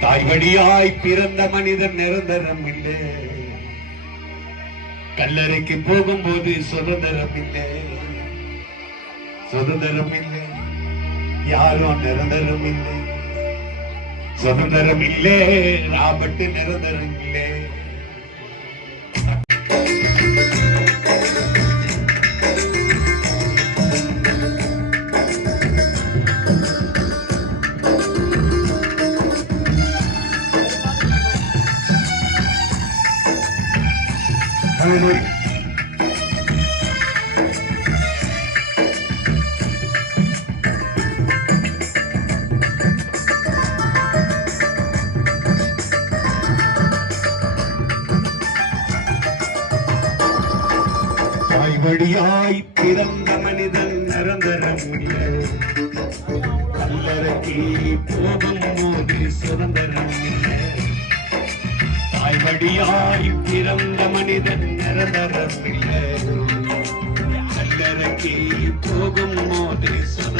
தாய்வடியாய் பிறந்த மனிதன் நிரந்தரம் இல்லை. கல்லறைக்கு போகும்போது சுதந்திரம் இல்லை. சுதந்திரம் இல்லை. யாரும் நிரந்தரம் இல்லை. சுதந்திரம் இல்லை. ராபர்ட் நிரந்தரம் இல்லை. Hallelujah. தாய்வடியாய் பிறந்த மனிதன் நிரந்தர முடிய கல்லறைக்கு போகும் போது சுதந்திரம் தாய்வடியாய் பிறந்த மனிதன் நிரந்தரமில்லை போகும் மோதே சுதந்திரம்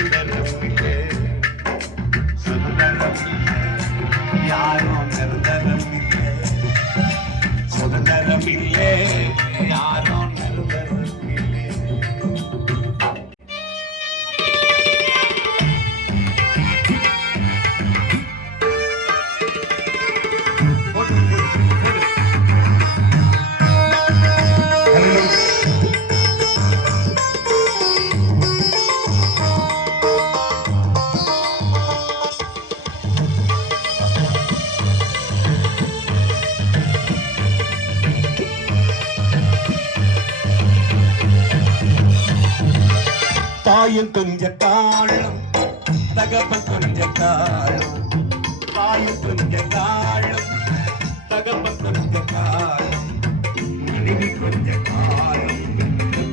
தாயும் கொஞ்ச காலம் தகப்பன் கொஞ்ச காலம் தாயும் கொஞ்ச காலம் தகப்பன் கொஞ்ச காலம் மனைவி கொஞ்ச காலம்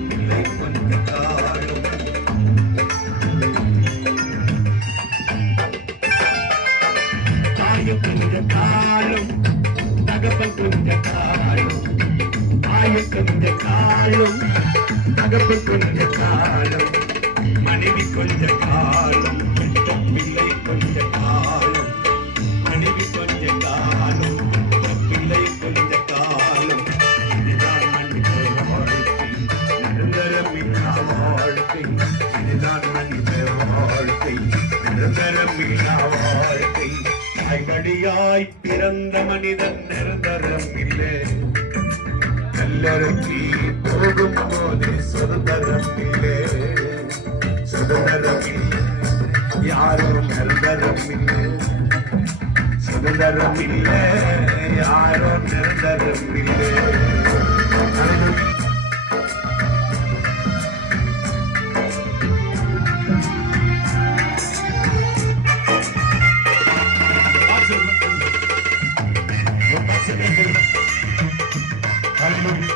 பிள்ளை கொஞ்ச காலம் தாயும் கொஞ்ச காலம் தகப்பன் கொஞ்ச காலம் தாயும் கொஞ்ச காலம் தகப்பன் கொஞ்ச காலம் கொஞ்ச காலம் பிள்ளை கொஞ்ச காலம் மனைவி கொஞ்ச காலம் பிள்ளை கொஞ்ச காலம் இதுதான் மனித வாழ்க்கை. நிரந்தரமில்லா வாழ்க்கை இதுதான் மனித வாழ்க்கை. நிரந்தரமில்லா வாழ்க்கை தாய்வடியாய் பிறந்த மனிதன் நிரந்தரம் இல்லை. கல்லறைக்கு போகும் போது சுதந்திரம் இல்லை. யாரும் நிரந்தரம் இல்லை சுதந்திரம் இல்லை யாரும் நிரந்தரம் இல்லை Hallelujah.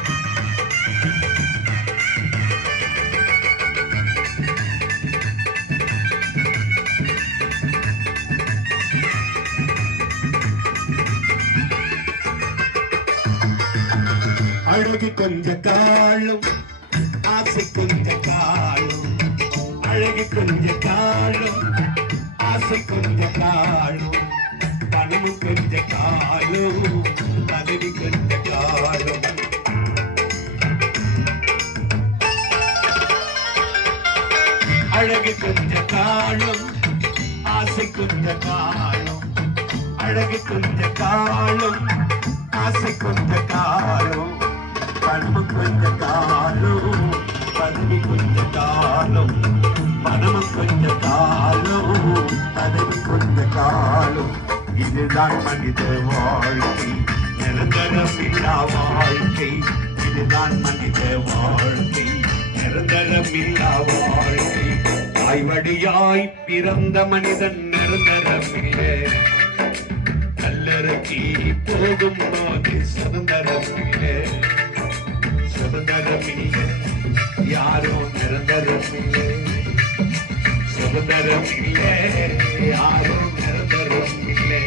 அழகு கொஞ்ச காலம் ஆசை கொஞ்ச காலம் அழகு கொஞ்ச காலம் ஆசை கொஞ்ச காலம் பணமும் கொஞ்ச காலம் பதவி கொஞ்ச காலம் அழகு கொஞ்ச காலம் ஆசை கொஞ்ச காலம் அழகு கொஞ்ச காலம் ஆசை கொஞ்ச காலம் பணம் கொஞ்ச காலம் பதவி கொஞ்ச காலம் பணம் கொஞ்ச காலம் பதவி கொஞ்ச காலம். இதுதான் மனித வாழ்க்கை நிரந்தரம் இல்லா வாழ்க்கை. இதுதான் மனித வாழ்க்கை நிரந்தரம் இல்லா வாழ்க்கை. தாய்வடியாய் பிறந்த மனிதன் நிரந்தரம் இல்லை கல்லறைக்கு போகும் போது சுதந்திரம் இல்லை சுதந்திரம் இல்லை யாரும் நிரந்தரம் இல்லை சுதந்திரம் இல்லை யாரும் நிரந்தரம் இல்லை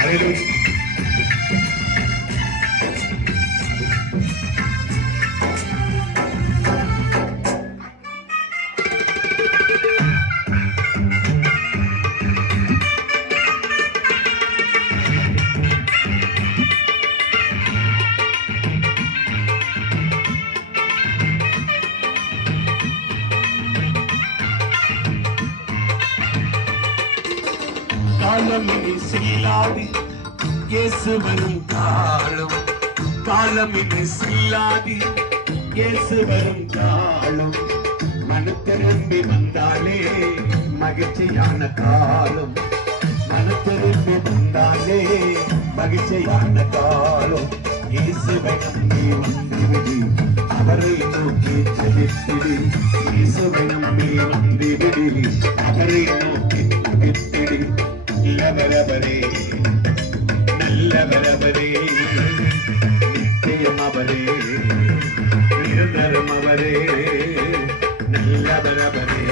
Hallelujah. காலம் இனி இயேசு வரும் காலம். காலம் இனி இயேசு வரும் காலம். மனு திரும்பி வந்தாலே மகிழ்ச்சியான காலம். மனு திரும்பி வந்தாலே மகிழ்ச்சியான காலம். இயேசுவை நம்பி வந்துவிடு அவரை நோக்கி செலுத்திடு இயேசுவை நம்பி வந்துவிடு அவரை நோக்கி செலுத்திடு நல்ல வரவரே நல்ல வரவரே நிச்சயம் அவரே நிரந்தரம் அவரே நல்ல வரவரே